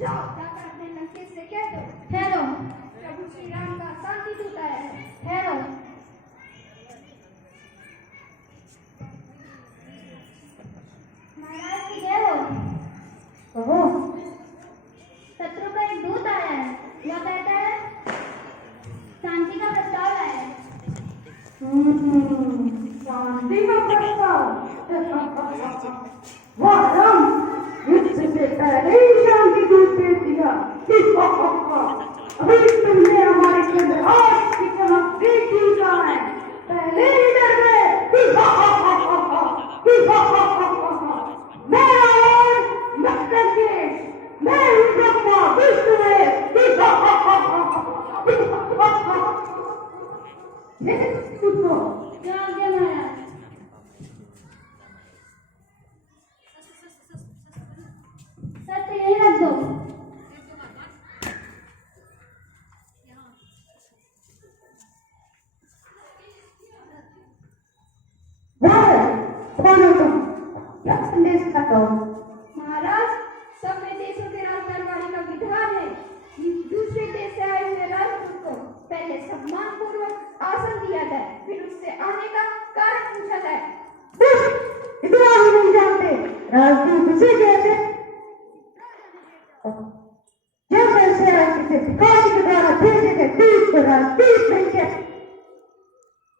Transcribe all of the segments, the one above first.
जाओ जाकर अपने लंके से कह दो। ठहरो, प्रभु श्री राम का शांति दूत आया है। ठहरो। महाराज की जय हो। कहो। शत्रु का एक दूत आया है, वह कहता है शांति का प्रस्ताव लाया है। शांति का प्रस्ताव। वाह राम, इससे पहले ही शांति दूत भेज दिया। अभी तुमने हमारे चंद्रहास की चमक देखी कहाँ है? पहले ही डर गए। मैं रावण, नक्सलकेश, मैं हूँ ब्रह्मा विष्णु सुनो। जय महाराज। सत्य यही रख दो। कौन हो तुम? क्या संदेश था तो? महाराज, सब में देशों के राजदरबारी का विधान है कि दूसरे देश से आए हुए राजदूत को पहले सम्मान पूर्वक आसन दिया जाए, फिर उससे आने का कारण पूछा जाए। इतना भी नहीं जानते राजदूत उसे कहते जब ऐसे किसी भिखारी के द्वारा भेजे गए दूत को राजदूत नहीं कहते।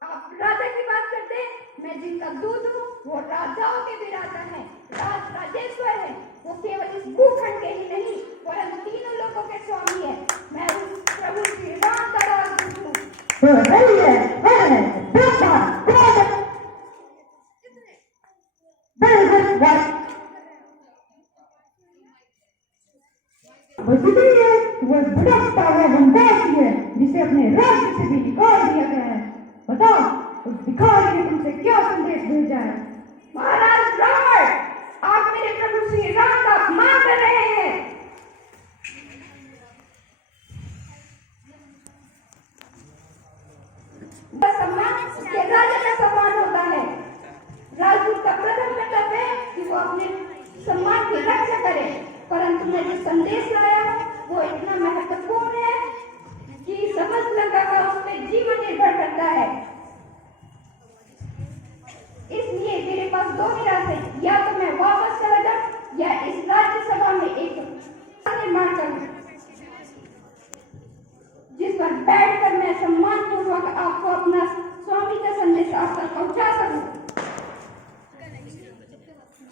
आप राजा की बात करते हैं, मैं जिनका दूत हूँ वो राजाओं के भी राजा है, राजेश्वर है। वो केवल इस भूखंड के ही नहीं वरन तीनों लोगों के स्वामी है। मैं उस प्रभु श्री राम का राजदूत हूँ। सही है, वो बुढ़ापा है वनवासी है जिसे अपने राज्य से भी निकाल दिया गया है। बताओ उस भिखारी ने तुमसे क्या संदेश भेजा है? महाराज रावण, आप मेरे प्रभु श्री राम का अपमान कर रहे हैं। सम्मान उसके राजा का सम्मान होता है। राजदूत का प्रथम कर्तव्य है कि वो अपने सम्मान की रक्षा करे, परंतु मैं जो संदेश लाया हूँ वो इतना महत्वपूर्ण है कि समस्त लंका का उस पर जीवन निर्भर करता है। इसलिए मेरे पास दो विकल्प है, या तो मैं वापस चला जाऊं या इस राज्यसभा में एक निर्माण करूं जिस पर बैठकर मैं सम्मान पूर्वक आपको अपना स्वामी का संदेश आप तक पहुंचा सकूं।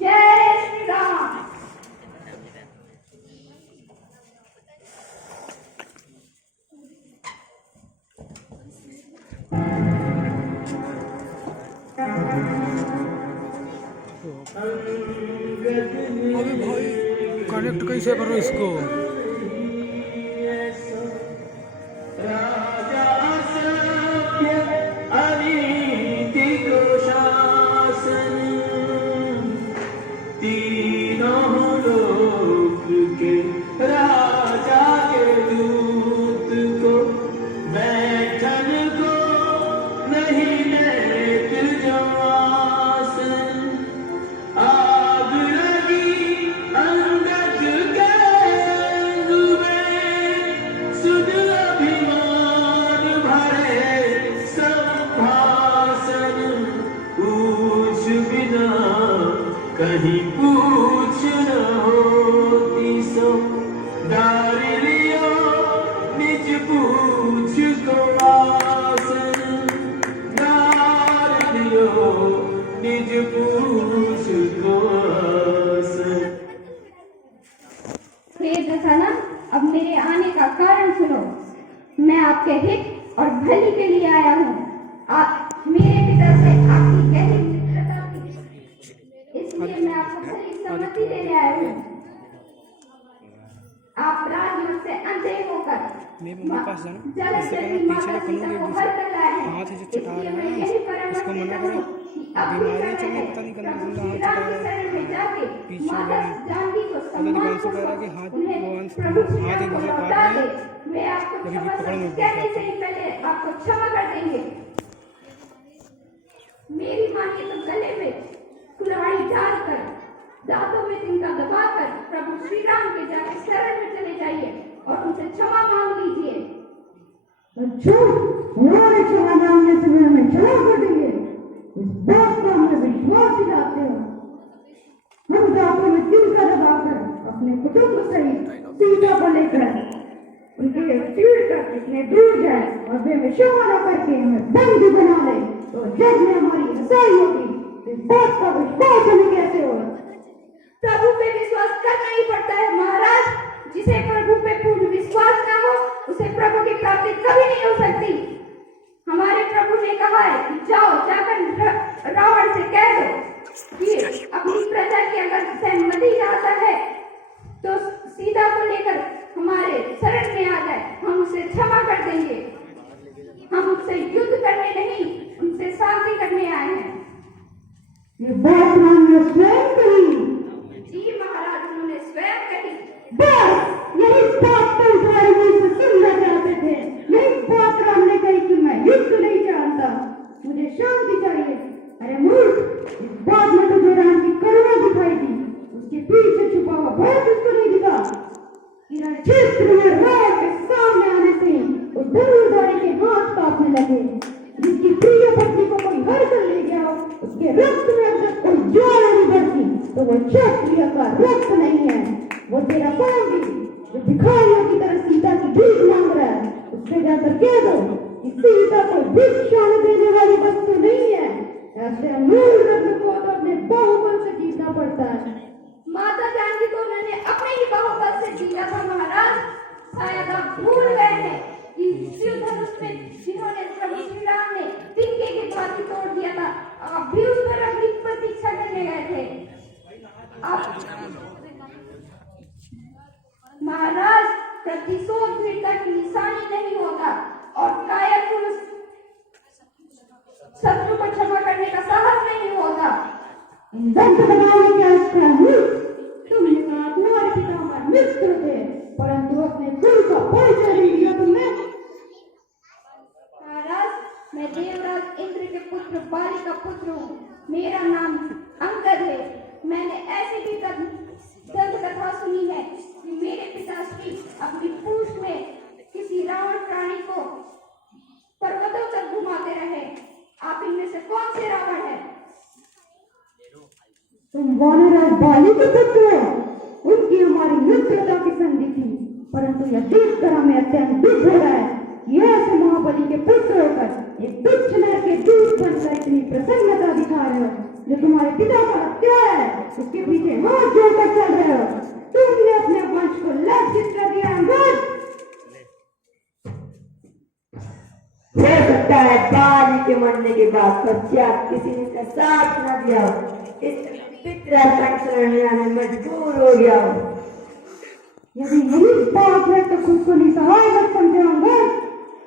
जय श्री राम। अभी भाई कनेक्ट कैसे करो इसको? कहीं पूछ न होती सो डार लियो निज पूछ को आसन, डार लियो निज पूछ को आसन। हे दशानन, अब मेरे आने का कारण सुनो। मैं आपके हित और भली के लिए आया हूँ। मेरे पिता से आपकी गहरी मित्रता थी, इसलिए मैं आपको भली सम्मति देने आया हूँ। आप राजमत से अंधे होकर पास जाना, इससे पहले पीछे का कानून हाथ से चटा रहा है, इसको मना करो। बीमारी चलने पता नहीं कंधा जिंदा हाथ चटा रहा है पीछे पता नहीं कौन सा कह रहा है कि हाथ वो हाथ एक दूसरे काट रहे हैं, कभी भी पकड़ में पहले आपको क्षमा कर देंगे। मेरी मानिए तो गले में कुल्हाड़ी डालकर दांतों में तिनका दबाकर प्रभु श्री राम के जाके शरण में चले जाइए और उनसे क्षमा मांग लीजिए। अच्छा, हमारे क्षमा मांगने से वे हमें क्षमा कर देंगे, इस बात का हमें विश्वास दिलाते हो। हम दांतों में तिनका दबाकर अपने कुटुंब सहित सीता को लेकर उनके तीर तक इतने दूर जाए और वे हमें क्षमा न करके हमें बंदी बना ले तो जग में हमारी रसाई होगी। इस बात का विश्वास हमें कैसे होगा? प्रभु पे विश्वास करना ही पड़ता है महाराज। जिसे प्रभु पे पूर्ण विश्वास ना हो उसे प्रभु की प्राप्ति कभी नहीं हो सकती। हमारे प्रभु ने कहा है कि जाओ जाकर रावण से कह दो कि अपनी प्रजा की अगर सहमति चाहता है तो सीता को लेकर हमारे शरण में आ जाए, हम उसे क्षमा कर देंगे। हम उससे युद्ध करने नहीं, उनसे शांति करने आए हैं। ये बात हमने स्वयं कही। जी महाराज, उन्होंने स्वयं कही। बस यही बात तो तुम्हारे मुंह से सुनना चाहते थे। यही बात राम ने कही कि मैं युद्ध नहीं चाहता, मुझे शांति चाहिए। अरे मूर्ख, इस बात में तुझे राम की करुणा दिखाई दी, उसके पीछे छुपा हुआ भय तुझको नहीं दिखा। किरण क्षेत्र में रावण के सामने आने से उस धनुर्धारी के हाथ कांपने लगे। जिसकी प्रिय पत्नी को कोई हर कर ले गया हो, उसके रक्त में अब तक कोई ज्वाला नहीं बढ़ती तो वो क्षत्रिय का रक्त नहीं है। वो तेरा पांगी जो भिखारियों की तरह सीता की भीख मांग रहा है, उससे जाकर कह दो कि सीता को भिक्षा में देने वाली वस्तु नहीं है। ऐसे अमूल रत्न को तो अपने बाहुबल से जीतना पड़ता है। माता जानकी को उन्होंने अपने ही बाहुबल से जीता था महाराज। शायद आप भूल गए हैं कि शिव धनुष में जिन्होंने प्रभु श्री राम ने तिनके की बाती तोड़ दिया था, आप भी उस पर अपनी प्रतीक्षा करने गए थे। आप महाराज, प्रतिशोध वीरता की निशानी नहीं होता और कायर पुरुष शत्रु को क्षमा करने का साहस नहीं होता। दंड बनाने के आश्रम तुमने कहा तुम्हारे पिता हमारे मित्र थे, परंतु अपने गुरु का परिचय नहीं दिया तुमने। महाराज, मैं देवराज इंद्र के पुत्र बाली का पुत्र हूँ। मेरा नाम अंगद है। मैंने ऐसी भी दंत कथा सुनी है कि मेरे पिताश्री अपनी पूंछ में किसी रावण प्राणी को पर्वतों तक घुमाते रहे। आप इनमें से कौन से रावण है? तुम वानरराज बाली के पुत्र हो। उनकी हमारी मित्रता की संधि थी, परंतु यह देखकर हमें अत्यंत दुख हो रहा है। यह ऐसे महाबली के पुत्र होकर एक तुच्छ नर के दूध बनकर इतनी प्रसन्नता दिखा रहे हो। जो तुम्हारे पिता का हत्या है उसके पीछे हाथ जोड़कर चल रहे हो। तुमने अपने वंश को लज्जित कर दिया अंगद। हो सकता है बाली के मरने के बाद पश्चात किसी ने इसका साथ न दिया हो, इस पितृ शरण में आने मजबूर हो गया हो। यदि यही बात है तो खुद को निसहाय मत समझो अंगद।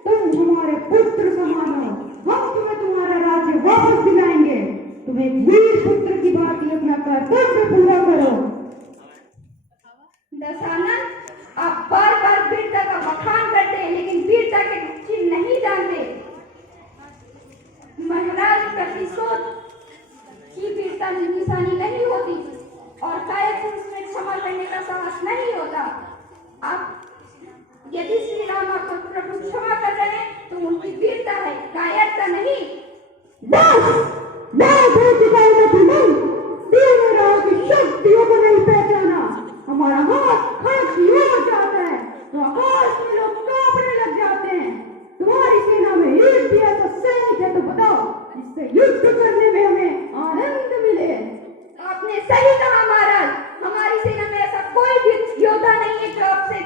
तुम हमारे पुत्र समान हो। हम तुम्हें तुम्हारा राज्य वापस दिलाएंगे। तुम्हें वीर पुत्र की भांति अपना कर्तव्य पूरा करो। दशानन, आप बार बार वीरता का बखान करते हैं लेकिन वीरता के चिन्ह नहीं जानते। महाराज, प्रतिशोध की वीरता निशानी नहीं होती और कायर पुरुष में क्षमा करने का साहस नहीं होता। आप यदि श्री राम आपको प्रभु क्षमा कर रहे हैं तो उनकी वीरता है, कायरता नहीं। शक्तियों को नहीं पहचाना। हमारा हाथ खांसी हो जाता है तो आकाश में लोग कांपने लग जाते हैं। तुम्हारी सेना में एक भी ऐसा सैनिक है तो बताओ जिससे युद्ध करने में हमें आनंद मिले। आपने सही कहा महाराज। हमारी सेना में ऐसा कोई भी योद्धा नहीं है जो आपसे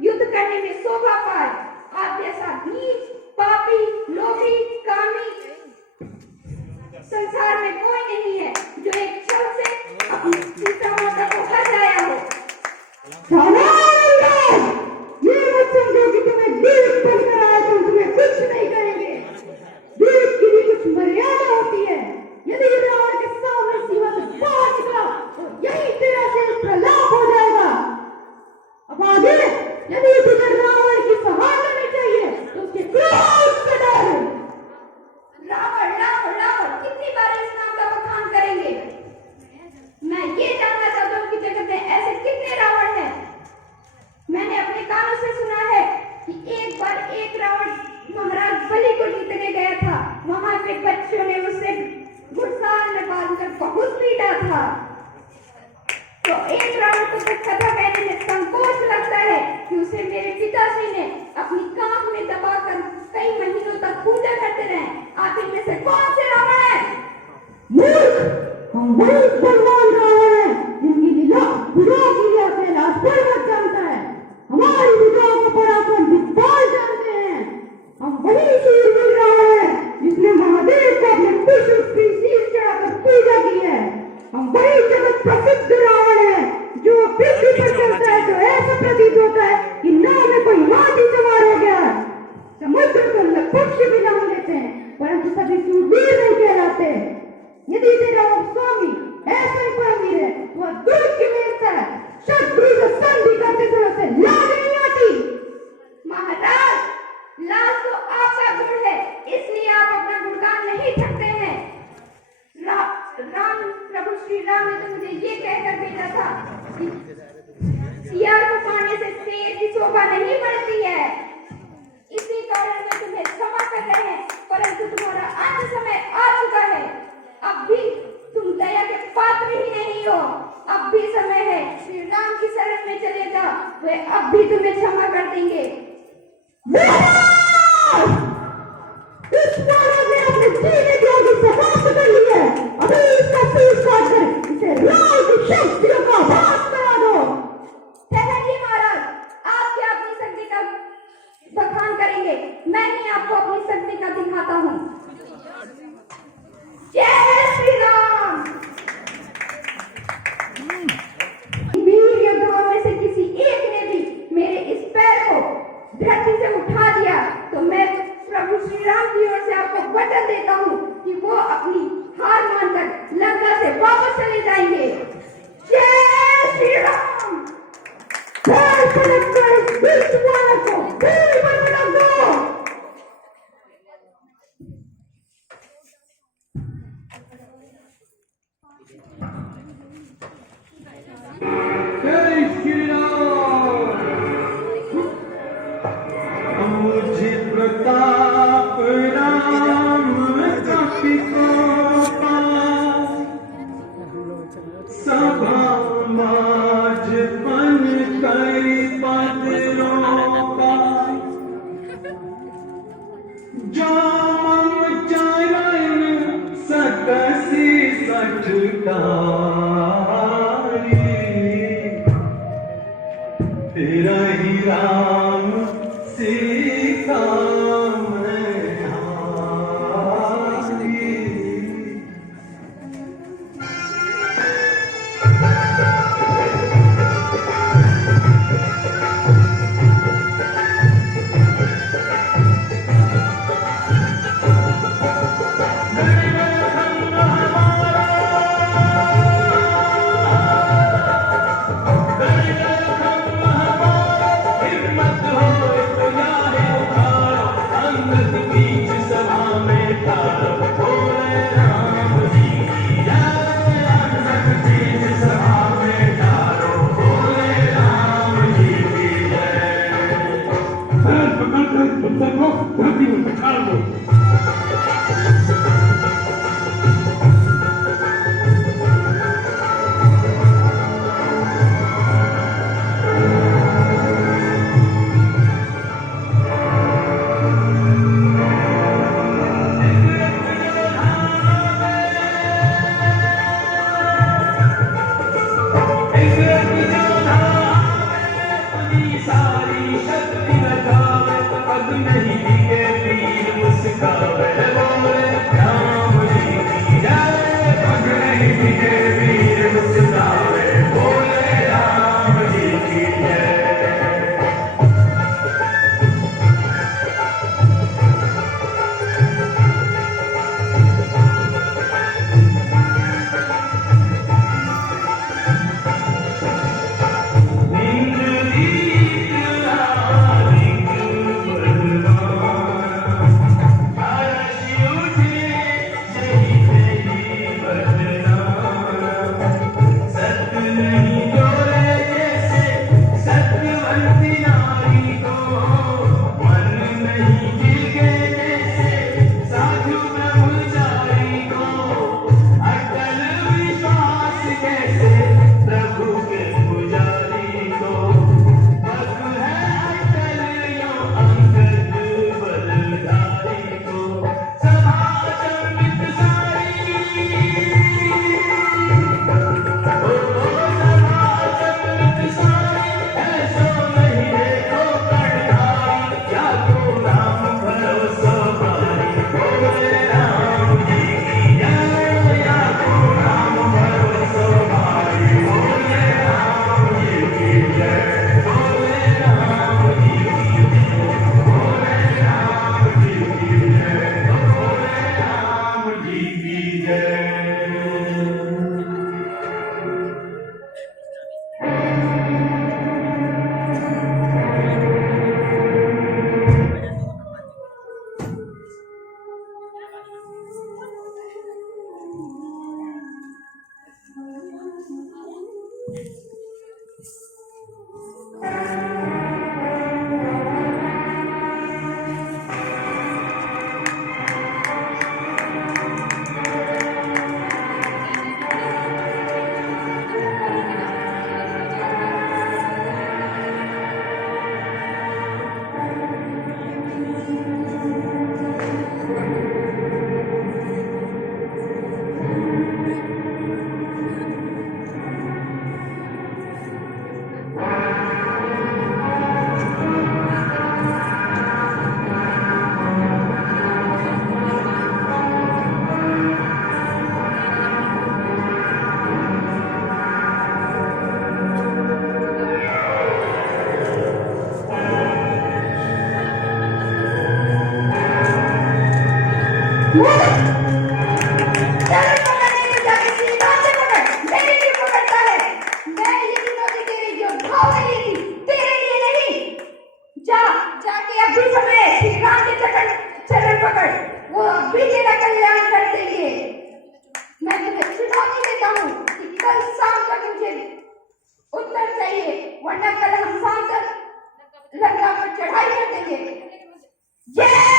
युद्ध करने में शोभा पाए। आप जैसा नीच, पापी, लोभी, कामी संसार में कोई नहीं है जो एक क्षण से अपनी सीता माता को हर जाया हो। वही भगवान रावण है जिनकी लीला बुढ़ाओं की लीला से लाश पर्वत जानता है। हमारी बुढ़ाओं को पराक्रम दिग्पाल जानते हैं। हम वही शूरवीर रावण है जिसने महादेव को अपने पुष्प की शीश चढ़ाकर पूजा की है। हम वही जगत प्रसिद्ध रावण है जो पृथ्वी पर चलता है तो ऐसा प्रतीत होता है कि नाव में कोई हाथी सवार हो गया है। समुद्र को पक्षी भी नाम लेते हैं परंतु सभी शूरवीर नहीं कहलाते। यदि तेरा वो स्वामी ऐसा ही परमवीर है वह दूर की वेदता है। शत्रु से संधि करते समय से लाज नहीं आती। महाराज, लाज तो आपका गुण है, इसलिए आप अपना गुणगान नहीं थकते हैं। राम प्रभु श्री राम ने तो मुझे ये कहकर भेजा था कि सियार को पाने से शेर की शोभा नहीं बढ़ती है। इसी कारण मैं तुम्हें क्षमा कर रहे हैं, परंतु तुम्हारा अंत समय आ चुका है। अब भी तुम दया के पात्र ही नहीं हो। अब भी समय है, श्री राम की शरण में चले जाओ, वे अब भी तुम्हें क्षमा कर देंगे। इस महाराज ने अपने जीने की आगे समाप्त कर ली है। अभी इसका शीश काटकर इसे लाल की शक्तियों का भास करा दो। ठहरिए महाराज, आप क्या अपनी शक्ति का बखान करेंगे? मैं ही आपको अपनी शक्ति का दिखाता हूँ। जय श्री राम। वीर योद्धाओं में से किसी एक ने भी मेरे इस पैर को धरती से उठा दिया तो मैं प्रभु श्री राम की ओर से आपको वचन देता हूँ कि वो अपनी हार मानकर लंका से वापस चले जाएंगे। जय श्री राम। पैर पलट कर इस बीच वाले को भूमि पर पटक दो। जय श्री राम। मुझे प्रताप राम का पिता सभा माज बन कई पदरों का जो चरण सकसी सटकारी तेरा ही राम सीता में हारी। सारी शक्ति लगावे पग नहीं के पीर मुस्कावे। चरण पकड़ने के जाके श्रीमान से पकड़, मेरी क्यों पकड़ता है? मैं ये चुनौती दे रही जो भाव रही थी, तेरे लिए नहीं। जाके अभी समय श्रीराम के चरण पकड़, वो अभी तेरा कल्याण कर देंगे। मैं तुझे चुनौती देता हूँ कि कल शाम तक मुझे उत्तर चाहिए, वरना कल हम शाम तक लंका पर चढ़ाई कर देंगे। जय